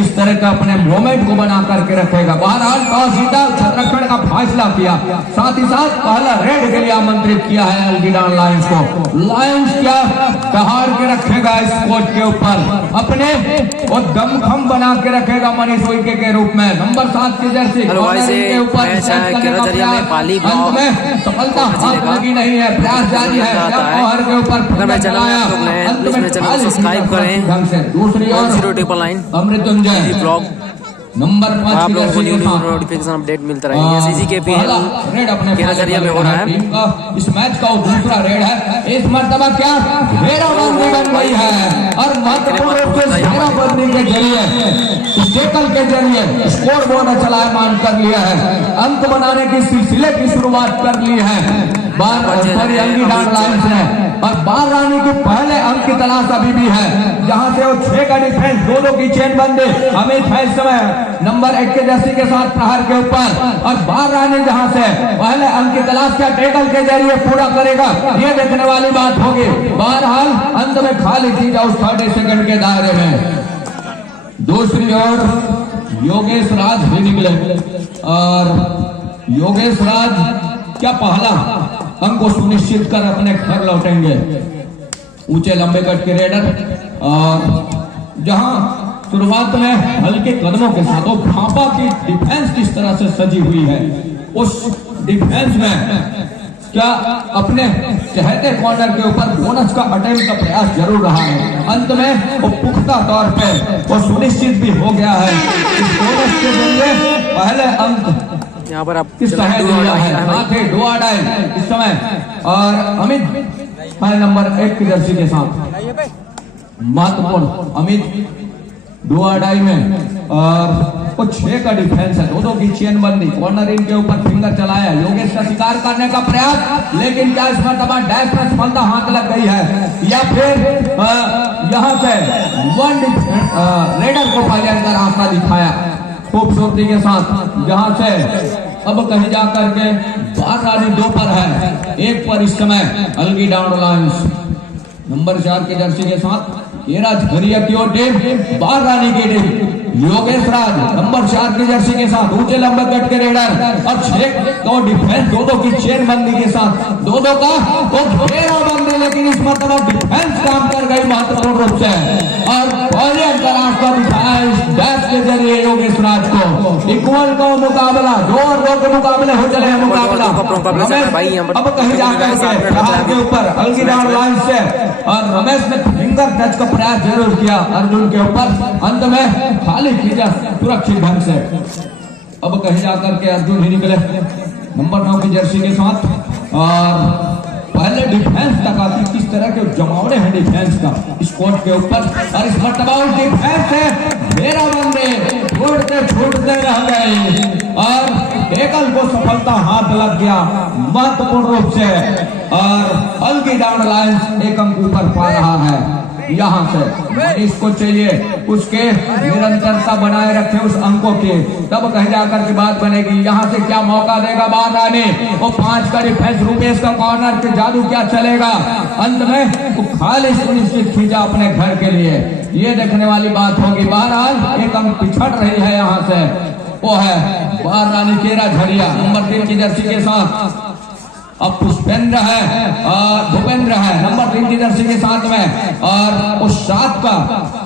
किस तरह का अपने मोमेंट को बना करके रखेगा। बहरहाल टॉस जीता, संरक्षण का फैसला किया, साथ ही साथ पहला रेड के लिए आमंत्रित किया है अल्गिडान लायंस को। लायंस क्या दहाड़ के रखेगा इस कोर्ट के ऊपर, अपने वो दमखम बना के रखेगा मनीष उइके के रूप में। नंबर 7 की जर्सी के ऊपर सफलता हाथ लगी नहीं है, प्रयास जारी है के ऊपर सब्सक्राइब करें। दूसरी ओर अमृत्युंजय ब्लॉग नंबर 5 आप लोगों को न्यू नोटिफिकेशन अपडेट मिलता रहेगा। एससीजी के नजरिया में हो रहा है। इस मैच का दूसरा रेड है, इस मर्तबा क्या घेराबंदी बन गई है और महत्वपूर्ण रूप से घेराबंदी के जरिए टेकल के जरिए स्कोर बोर्ड चलायमान कर लिया है, अंक बनाने की सिलसिले की शुरुआत कर ली है अल्गिडान लायंस ने। और बार रानी के पहले अंक की तलाश अभी भी है, जहां से वो 6 का डिफेंस 2-2 की चेन बंदी अमित है इस समय नंबर 1 के जर्सी के साथ प्रहार के ऊपर। और बार रानी जहां से पहले अंक की तलाश क्या टेकल के जरिए पूरा करेगा, ये देखने वाली बात होगी। बहरहाल अंत में खाली थी उस 30 सेकंड के दायरे में। दूसरी ओर योगेश राज भी निकले और योगेश राज क्या पहला अंक को सुनिश्चित कर अपने घर लौटेंगे। ऊंचे लंबे कट के रेडर और जहां शुरुआत में हल्के कदमों के साथ वो भापा की डिफेंस किस तरह से सजी हुई है, उस डिफेंस में क्या अपने चहते कॉर्नर के ऊपर बोनस का अटेम्प्ट का प्रयास जरूर रहा है। अंत में वो पुख्ता तौर पे वो सुनिश्चित भी हो गया है। इस बोनस के जरिए पहले अंक यहाँ पर आप किस तरह है डुआडाई इस समय और अमित है नंबर 1 की जर्सी के साथ महत्वपूर्ण अमित डुआडाई में और वो 6 का डिफेंस है, 2-2 की चेन बंदी, कॉर्नर इन के ऊपर फिंगर चलाया, योगेश का शिकार करने का प्रयास, लेकिन क्या इस मर्तबा डैश में सफलता हाथ लग गई है या फिर यहाँ से वन रेडर को पहले अंदर रास्ता दिखाया खूबसूरती के साथ, जहां से अब कहीं जाकर के बार रानी 2 पर है, 1 पर इस समय अल्गिडान लायंस नंबर 4 की जर्सी के साथ झरिया की ओर टीम, बार रानी की टीम योगेश राज नंबर 4 की जर्सी के साथ ऊंचे लंबे कट के रेडर और 6 तो डिफेंस 2-2 की चेन बंदी के साथ 2-2 का वो घेरा बंदी, लेकिन इस मतलब डिफेंस काम कर गई महत्वपूर्ण रूप से और पहले अंतरराष्ट्रीय दिखाया इस डैश के जरिए योगेश राज को। इक्वल का मुकाबला 2-2 के मुकाबले हो चले हैं मुकाबला। अब कहीं जाकर के ऊपर अल्गिडान लायंस से और रमेश ने फिंगर टच का प्रयास जरूर किया अर्जुन के ऊपर, अंत में खाली खींचा सुरक्षित ढंग से। अब कहीं जाकर के अर्जुन ही निकले नंबर 9 की जर्सी के साथ और पहले डिफेंस तक आती किस तरह के जमावड़े हैं डिफेंस का इस कोर्ट के ऊपर और इस मर्तबा डिफेंस है घेराबंदी छूटते रह गए और एकल को सफलता हाथ लग गया महत्वपूर्ण रूप से और अल्गिडान लायंस 1 अंक ऊपर पा रहा है। यहाँ से मनीष को चाहिए उसके निरंतरता बनाए रखे उस अंकों के, तब कहीं जाकर की बात बनेगी। यहाँ से क्या मौका देगा बार रानी, वो 5 का डिफेंस रुपेश का कॉर्नर के जादू क्या चलेगा, अंत में वो खाली सुनिश्चित खींचा अपने घर के लिए, ये देखने वाली बात होगी। बहरहाल 1 अंक पिछड़ रही है यहाँ से, वो है बार रानी झरिया नंबर 3 की जर्सी के साथ। अब पुष्पेंद्र है और भूपेंद्र है नंबर 3 की जर्सी के साथ में और उस 7 का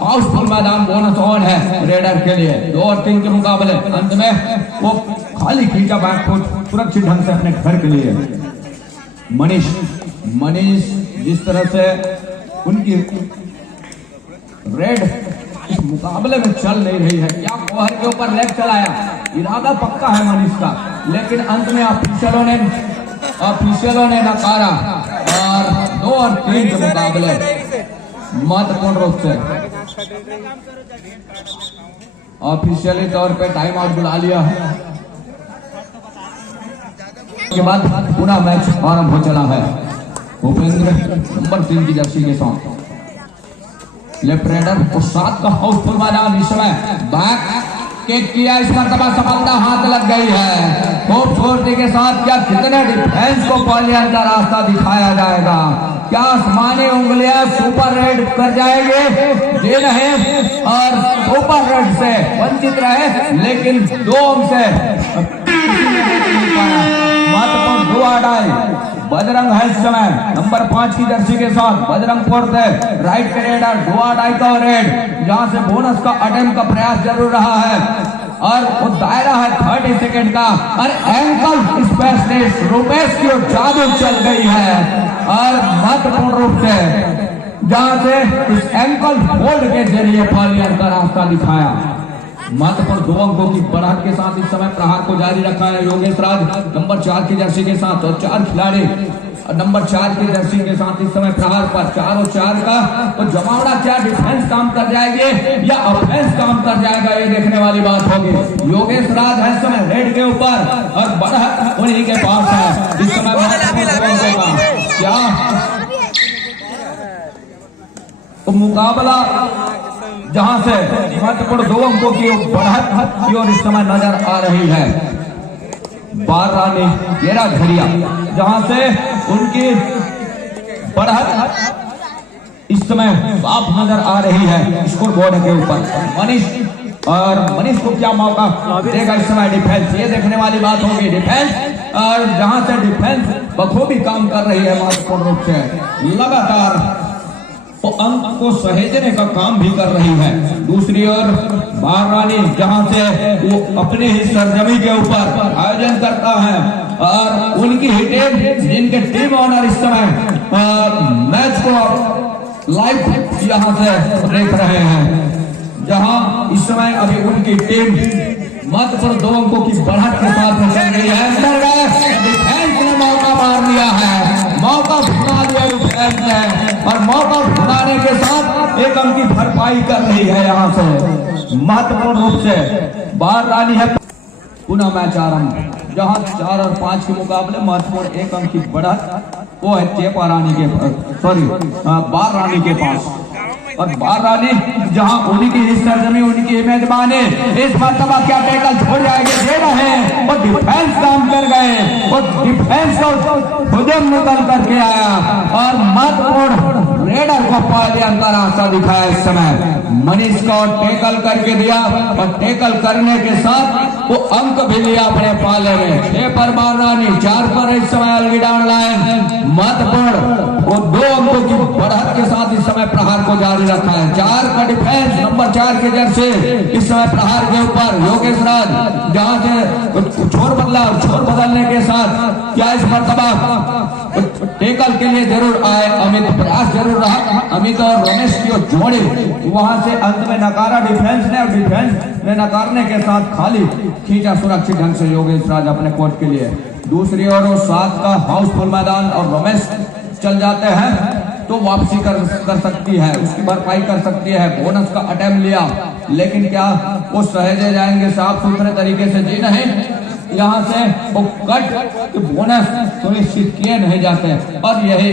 हाउसफुल मैदान बोनस ऑन है रेडर के लिए 2 और 3 के मुकाबले। अंत में वो खाली खींचा बैक फुट सुरक्षित ढंग से अपने घर के लिए। मनीष जिस तरह से उनकी रेड इस मुकाबले में चल नहीं रही है, क्या कोहर के ऊपर लेग चलाया, इरादा पक्का है मनीष का, लेकिन अंत में ऑफिशियलों ने नकारा और 2 और 3 के मुकाबले महत्वपूर्ण रूप से ऑफिशियली तौर पे टाइम आउट बुला लिया है। के बाद पूरा मैच आरंभ हो चला है। भूपेंद्र नंबर 3 की जर्सी के साथ लेफ्ट रेडर और 7 का हाउसफुल मैदान इस समय बैक किक किया, इस मर्तबा सफलता हाथ लग गई है खूबसूरती के साथ क्या कितने डिफेंस को पॉलियन का रास्ता दिखाया जाएगा, क्या आसमानी उंगलियां सुपर रेड कर जाएंगे, ये नहीं और सुपर रेड से वंचित रहे, लेकिन 2 अंक से महत्वपूर्ण 2 आड़ाई बजरंग है इस समय नंबर 5 की जर्सी के साथ। बजरंग फोर्थ है, राइट के रेडर 2 आड़ाई का रेड, जहां से बोनस का अटेम्प्ट का प्रयास जरूर रहा है और वो दायरा है 30 सेकंड का और एंकल स्पेशलिस्ट रुपेश की जादू चल गई है और महत्वपूर्ण रूप से जहां से इस एंकल होल्ड के जरिए पॉलियन का रास्ता दिखाया। महत्वपूर्ण 2 अंकों की बढ़त के साथ इस समय प्रहार को जारी रखा है योगेश राज नंबर 4 की जर्सी के साथ और 4 खिलाड़ी नंबर 4 की जर्सी के साथ इस समय प्रहार पर 4 और 4 का। तो जमावड़ा क्या डिफेंस काम कर जाएंगे या ऑफेंस काम कर जाएगा, ये देखने वाली बात होगी। योगेश राज है इस समय रेड के ऊपर और बढ़त उन्हीं के पास है इस समय क्या तो मुकाबला जहां से महत्वपूर्ण 2 अंकों की बढ़त की ओर इस समय नजर आ रही है। बार रानी गेरा घड़िया जहां से उनकी बढ़त इस समय साफ नजर आ रही है स्कोर बोर्ड के ऊपर। मनीष को क्या मौका देगा इस समय डिफेंस, ये देखने वाली बात होगी। डिफेंस और जहां से डिफेंस बखूबी काम कर रही है महत्वपूर्ण रूप से लगातार वो अंक को सहेजने का काम भी कर रही है। दूसरी ओर बार रानी जहां से वो अपने ही सरजमी के ऊपर आयोजन करता है और उनकी हिटें जिनके टीम ऑनर इस समय मैच को लाइव यहां से देख रहे हैं, जहां इस समय अभी उनकी टीम महत्वपूर्ण 2 अंकों की बढ़त के साथ चल रही है। अंदर गए डिफेंस ने मौका मार लिया है, मौका भुना दिया डिफेंस ने और मौका भुनाने के साथ 1 अंक की भरपाई कर रही है यहां से महत्वपूर्ण रूप से। बार रानी है पुनः मैच आरंभ, जहां 4 और 5 के मुकाबले महत्वपूर्ण 1 अंक की बढ़त वो है चेपा रानी के बार रानी के पास। और बार रानी जहां उन्हीं की हिस्सा जमी उनकी मेजबानी इस मरतबा क्या टैकल छोड़ जाएंगे, दे रहे और डिफेंस काम कर गए और डिफेंस को हुजूम निकल करके आया और महत्वपूर्ण रेडर को पॉलियन का रास्ता दिखाया। इस समय मनीष को टैकल करके दिया और टैकल करने के साथ वो अंक भी लिया अपने पाले में। 6 पर बार रानी, 4 पर इस समय अलविडाउन लाइन महत्वपूर्ण वो 2 अंकों की बढ़त के साथ इस समय प्रहार को जारी रखा है। 4 का डिफेंस नंबर 4 के जर्सी इस समय प्रहार के ऊपर योगेश राज, जहां से छोर बदला और छोर बदलने के साथ क्या इस मरतबा टेकल के लिए जरूर आए। अमित प्रयास जरूर रहा, अमित और रमेश की जोड़ी वहां से अंत में नकारा डिफेंस ने और डिफेंस ने नकारने के साथ खाली खींचा सुरक्षित ढंग से योगेश राज अपने कोर्ट के लिए। दूसरी ओर 7 का हाउसफुल मैदान और रमेश चल जाते हैं तो वापसी कर सकती है, उसकी भरपाई कर सकती है। बोनस का अटेम्प्ट लिया लेकिन क्या वो सहेजे जाएंगे साफ सुथरे तरीके से, जी नहीं, यहाँ से वो कट बोनस सुनिश्चित किए नहीं जाते और यही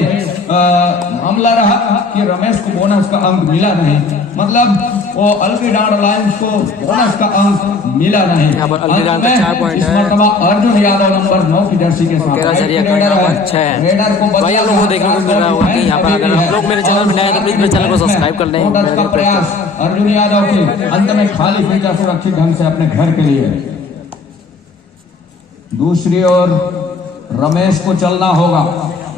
मामला रहा कि रमेश को बोनस का अंक मिला नहीं, मतलब वो अलविडाउन लाइन्स को बोनस का अंक मिला नहीं। यहाँ पर अलविडाउन का 4 पॉइंट है। अर्जुन यादव नंबर 9 की जर्सी के साथ रेडर को भाई आप लोगों को देखने को मिल रहा होगा कि यहाँ पर अगर आप लोग मेरे चैनल में नए हैं तो प्लीज मेरे चैनल को सब्सक्राइब कर लें। अर्जुन यादव के अंत में खाली खींचा सुरक्षित ढंग से अपने घर के लिए। दूसरी ओर रमेश को चलना होगा,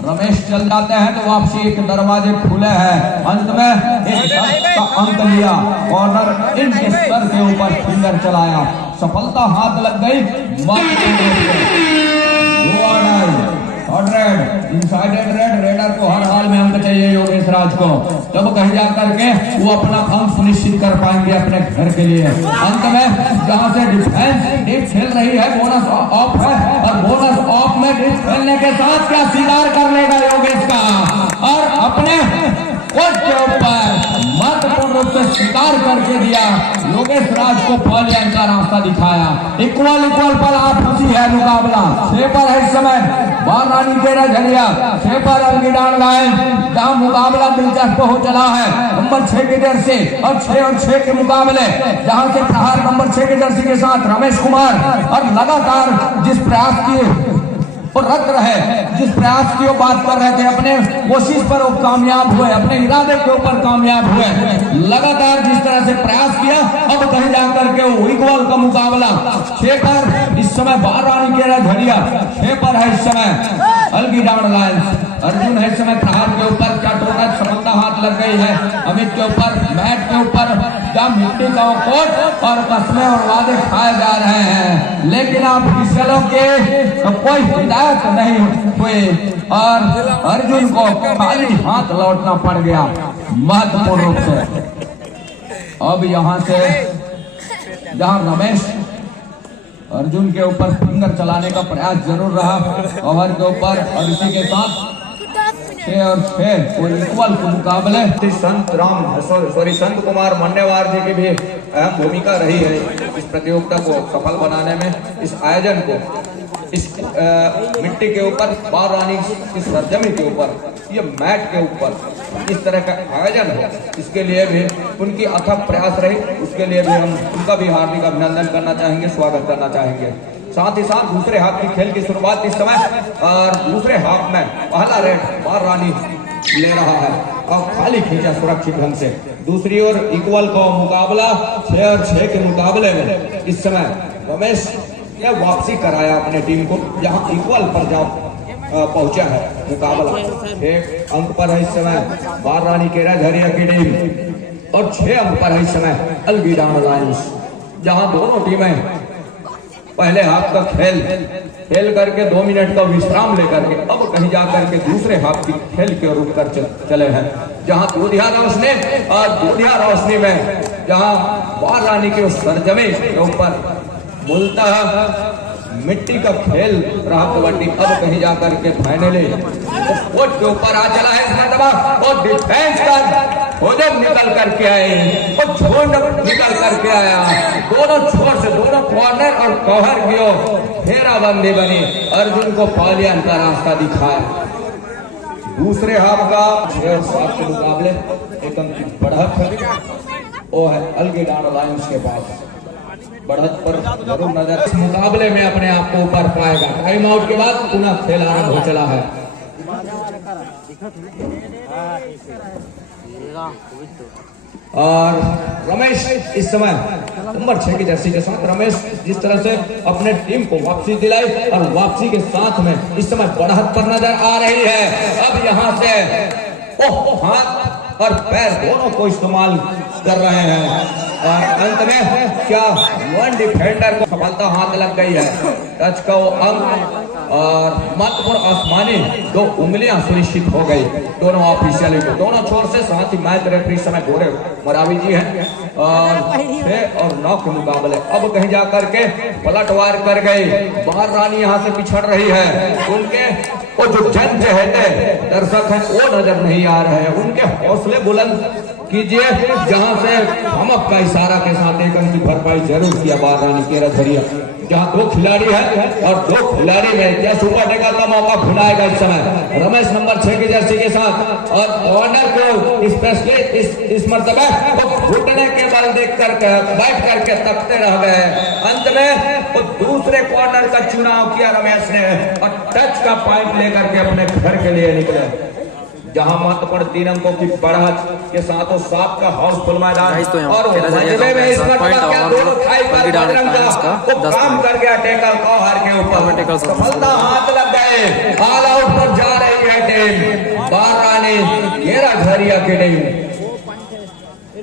रमेश चल जाते हैं तो वापसी एक दरवाजे खुले हैं। अंत में एक 10 का अंक लिया, कॉर्नर इनके सर के ऊपर फिंगर चलाया, सफलता हाथ लग गई। इनसाइडेड रेडर को हर हाल में अंक चाहिए योगेश राज को, तब कहीं जाकर के वो अपना अंक सुनिश्चित कर पाएंगे अपने घर के लिए। अंत में जहां से डिफेंस खेल रही है, बोनस ऑफ है और बोनस ऑफ में खेलने के साथ क्या शिकार कर लेगा योगेश का और अपने कोर्ट के ऊपर महत्वपूर्ण रूप से शिकार करके दिया योगेश राज आज को पॉलियन का रास्ता दिखाया। इक्वल पर आपसी है मुकाबला। 6 पर है इस समय बारानी केरा झरिया, 6 पर अलगिडान लाइन, जहां मुकाबला दिलचस्प हो चला है नंबर 6 की जर्सी और 6 के मुकाबले, जहां से प्रहार नंबर 6 की जर्सी के साथ रमेश कुमार और लगातार जिस प्रयास की और रख रहे, जिस प्रयास की वो बात कर रहे थे, अपने कोशिश पर वो कामयाब हुए, अपने इरादे के ऊपर कामयाब हुए। लगातार जिस तरह से प्रयास किया, अब कहीं जाकर के वो इक्वल का मुकाबला 6 पर इस समय बारानी केरा झरिया, 6 पर है इस समय अलगिडान लायंस। अर्जुन है इस समय प्रहार के ऊपर, क्या टोना समझता हाथ लग गई है अमित के ऊपर, मैट के ऊपर, जहाँ मिट्टी का कोट और कस्में और वादे खाए जा रहे हैं, लेकिन आप ऑफिशियलों के कोई हिदायत नहीं हुई और अर्जुन को खाली हाथ लौटना पड़ गया महत्वपूर्ण रूप से। अब यहाँ से जहाँ रमेश अर्जुन के ऊपर फिंगर चलाने का प्रयास जरूर रहा ओवर के ऊपर, और इसी के साथ 6 और 6 कोई इक्वल के मुकाबले। संत कुमार मन्नेवार जी की भी अहम भूमिका रही है इस प्रतियोगिता को सफल बनाने में। इस आयोजन को इस मिट्टी के ऊपर, बारानी की सरजमी के ऊपर, ये मैट के ऊपर इस तरह का आयोजन हो, इसके लिए भी उनकी अथक प्रयास रही। उसके लिए भी हम उनका भी हार्दिक अभिनंदन करना चाहेंगे, स्वागत करना चाहेंगे। साथ ही साथ दूसरे हाफ की खेल की शुरुआत इस समय, और दूसरे हाफ में पहला रेड बारानी ले रहा है और खाली खींचा सुरक्षित ढंग से। दूसरी ओर इक्वल का मुकाबला 6 और 6 के मुकाबले में इस समय रमेश ने वापसी कराया अपने टीम को, जहां इक्वल पर जाओ पहुंचा है मुकाबला। 1 अंक पर है इस समय बारानी केरा झरिया की टीम और 6 अंक पर है इस समय अलगिडान लायंस, जहां दोनों टीमें पहले हाफ का खेल करके 2 मिनट का विश्राम लेकर के अब कहीं जाकर के दूसरे हाफ की खेल के रुक कर चले हैं, जहां दूधिया रोशनी में जहां बारानी के उस सरजमी के ऊपर मूलतः मिट्टी का खेल रहा कबड्डी, अब कहीं जाकर के फाइनली कोर्ट के ऊपर आ चला है इस मरतबा, और डिफेंस का भोजन निकल करके आए और झुंड निकल करके आया। दोनों छोर से, दोनों कॉर्नर और कवर की ओर घेराबंदी बनी, अर्जुन को पॉलियन का रास्ता दिखाया। दूसरे हाफ का 6 और 7 के मुकाबले एक अंक की बढ़त है, वो है अलगिडान लायंस के पास। बढ़त पर जरूर नजर इस मुकाबले में अपने आप को ऊपर पाएगा। टाइम आउट के बाद पुनः खेल आरंभ हो चला है। और रमेश इस समय नंबर 6 की जर्सी के साथ, रमेश जिस तरह से अपने टीम को वापसी दिलाई और वापसी के साथ में इस समय बढ़त पर नजर आ रही है। अब यहाँ से हाथ और पैर दोनों को इस्तेमाल कर रहे हैं, और अंत में क्या 1 डिफेंडर को सफलता हाथ लग गई है। टच का वो अंक और महत्वपूर्ण आसमानी 2 उंगलियां सुनिश्चित हो गई दोनों ऑफिशियल को, दोनों छोर से। साथ ही मैच रेफरी समय गोरे मरावी जी हैं, और 6 और 9 के मुकाबले अब कहीं जाकर के पलटवार कर गई। बारानी यहाँ से पिछड़ रही है, उनके वो जो जन चहेते दर्शक हैं वो नजर नहीं आ रहे हैं, उनके हौसले बुलंद कीजिए। जहां से धमक का इशारा के साथ एक अंक की भरपाई जरूर किया बारानी केरा झरिया, जहां 2 खिलाड़ी है और 2 खिलाड़ी में क्या सुपर टेकल का मौका भुलाएगा इस समय रमेश नंबर 6 की जर्सी के साथ। और कॉर्नर को स्पेशली इस मरतबा घुटने के बल देख कर बैठ करके तकते रह गए। अंत में वो दूसरे कॉर्नर का चुनाव किया रमेश ने और टच का पॉइंट लेकर के अपने घर के लिए निकले, जहां महत्वपूर्ण 3 अंकों की बढ़त के साथ वो 7 का हाउसफुल मैदान, और मजबे में इस मरतबा क्या दोनों थाई पर बजरंग का वो काम कर गया टेकल कवर के ऊपर, सफलता हाथ लग गए। ऑल आउट पर जा रही है टीम बारानी केरा झरिया की टीम,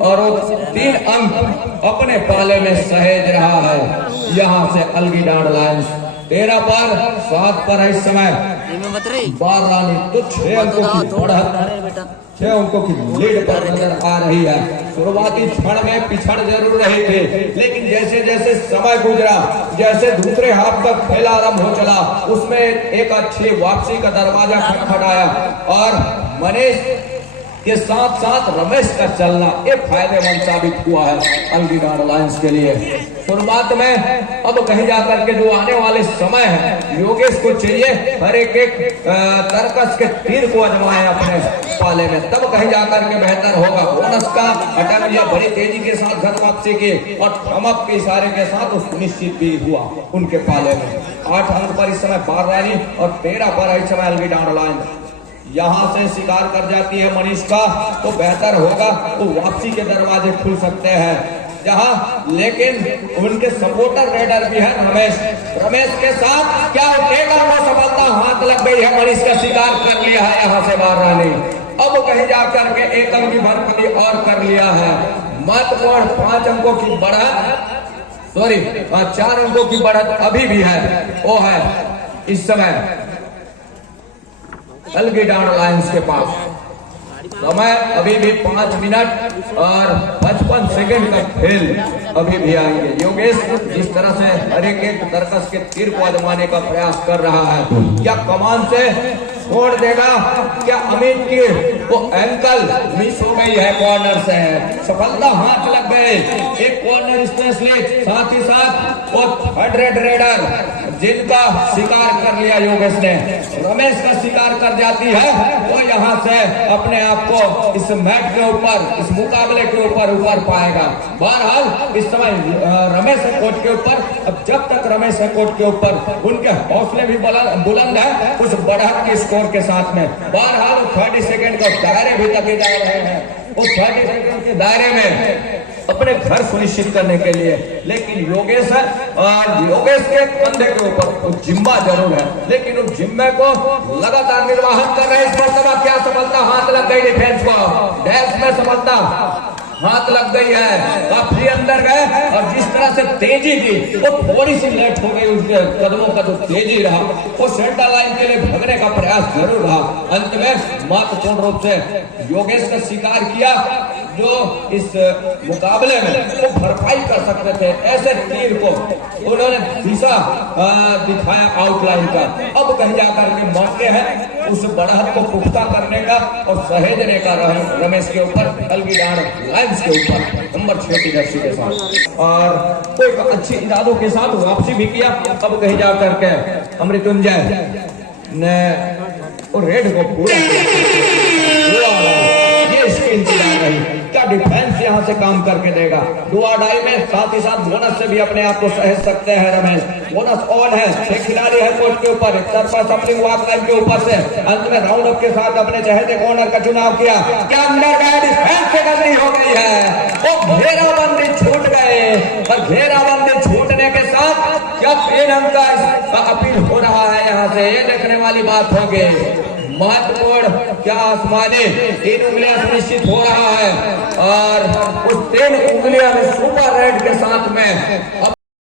और वो 3 अंक अपने पाले में सहेज रहा है। यहाँ से अलगिडान लायंस 13 पर 7 पर है इस समय बारानी, तो 6 अंकों की बढ़त, 6 अंकों की लीड पर नजर आ रही है। शुरुआती क्षण में पिछड़ जरूर रही थी, लेकिन जैसे जैसे समय गुजरा, जैसे दूसरे हाफ का खेल आरंभ हो चला, उसमें एक अच्छी वापसी का दरवाजा खटखटाया और मनीष के साथ साथ रमेश का चलना ये फायदेमंद साबित हुआ है अल्गिडार अलायंस के लिए। शुरुआत में अब कहीं जाकर के जो आने वाले समय है, योगेश को चाहिए हर एक तरकस के तीर को आजमाए अपने पाले में, तब कहीं जाकर के बेहतर होगा। बोनस का अटैक यह बड़ी तेजी के साथ घर वापसी की और थम अप के इशारे के साथ सुनिश्चित भी हुआ उनके पाले में। 8 अंक पर इस समय बाररानी और 13 पर इस समय अल्गिडार अलायंस। यहाँ से शिकार कर जाती है मनीष का तो बेहतर होगा, तो वापसी के दरवाजे खुल सकते हैं जहाँ, लेकिन उनके सपोर्टर रेडर भी है रमेश के साथ क्या उठेगा वो सफलता हाथ लग गई है। मनीष का शिकार कर लिया है यहाँ से बाररानी। अब कहीं जाकर के 1 अंक की बढ़त और कर लिया है। महत्वपूर्ण 5 अंकों की बढ़त 4 अंकों की बढ़त अभी भी है, वो है इस समय अल्गिडार अलायंस के पास। समय अभी भी 5 मिनट और 55 सेकंड का खेल अभी भी आएंगे। योगेश जिस तरह से हर एक तरकस के तीर को आजमाने का प्रयास कर रहा है, क्या कमान से छोड़ देगा? क्या अमित की वो एंकल मिस हो गई है, कॉर्नर से सफलता हाथ लग गए। एक कॉर्नर स्पेशलिस्ट, साथ ही साथ वो थर्ड रेडर जिनका शिकार कर लिया योगेश ने, रमेश का शिकार कर जाती है तो यहाँ से अपने आप को इस मैच के ऊपर, इस मुकाबले के ऊपर पाएगा। बहरहाल इस समय रमेश है कोर्ट के ऊपर। अब जब तक रमेश है कोर्ट के ऊपर, उनके हौसले भी बुलंद है कुछ बढ़त के स्कोर के साथ में। बहरहाल 30 सेकंड का दायरे भी तक जा रहे हैं, उस 30 सेकंड के दायरे में अपने घर सुनिश्चित करने के लिए। लेकिन योगेश है और योगेश के कंधे के ऊपर जिम्मा जरूर है, लेकिन उस जिम्मे को लगातार निर्वाहन कर रहे। इस मरतबा क्या सफलता हाथ लग गई डिफेंस को, डैश में सफलता हाथ लग गई है। काफी अंदर गए और जिस तरह से तेजी थी वो थोड़ी सी लेट हो गई, उसके कदमों का जो तेजी रहा वो सेंटर लाइन के लिए भगने का प्रयास जरूर रहा। अंत में महत्वपूर्ण रूप से योगेश का शिकार किया जो इस मुकाबले में वो भरपाई कर सकते थे। ऐसे तीर को उन्होंने दिशा दिखाया आउटलाइन का। अब कहीं जाकर के मौके हैं उस बढ़त को पुख्ता करने का और सहेजने का रमेश के ऊपर, अल्गिडार अलायंस के ऊपर नंबर 6 की जर्सी के साथ, और कोई अच्छी इरादों के साथ वापसी भी किया। अब कहीं जाकर के अमृत्युंजय ने रेड को पूरा ये इसकी इंतजार रही। क्या डिफेंस यहाँ से काम करके देगा डू और डाई में, साथ ही साथ बोनस से भी अपने आप को सहेज सकते हैं रमेश। बोनस ऑन है, 6 खिलाड़ी है कोर्ट के ऊपर, सपलिंग वॉक लाइन के ऊपर से। अंत में राउंड अप के साथ अपने चहेते कॉर्नर का चुनाव किया। क्या अंदर गया, डिफेंस से गलती हो गई है, वो घेराबंदी छूट गए और घेराबंदी छूटने के साथ क्या 3 अंक का अपील हो रहा है यहाँ से, ये देखने वाली बात होगी। महत्वपूर्ण क्या आसमानी 3 उंगलियां सुनिश्चित हो रहा है और उस 3 उंगलियां में सुपर रेड के साथ में